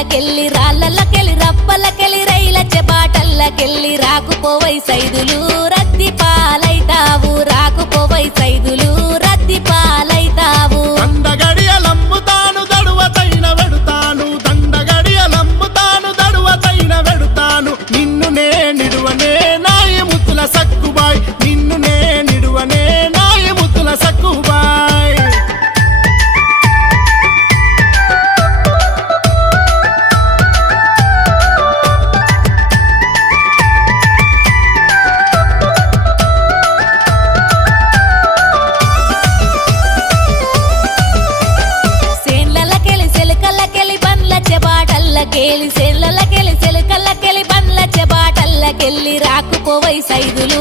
బాటల్లకెళ్ళి రాళ్ళకెళ్ళి రప్పలకెళ్ళి రైలచ్చే బాటల్లకెళ్ళి రాకుపోవై సైదులు రద్ది పాలైతావు రాకుపోవై సైదులు రద్ది పాలైతావు దండగడియలమ్ముతాను దడువతైన వెడుతాను దండగడియలమ్ముతాను దడువతైన వెడుతాను నిన్ను నే నిడువనే నాయ ముద్దుల సక్కుబాయ్ నిన్ను నే నిడువనే నాయ ముద్దుల సక్కుబాయ్ సేన్లకెళ్ళి సెలకల్లకెళ్ళి బండ్లచ్చే బాటల్లకెళ్ళి రాకుపోవై సైదులు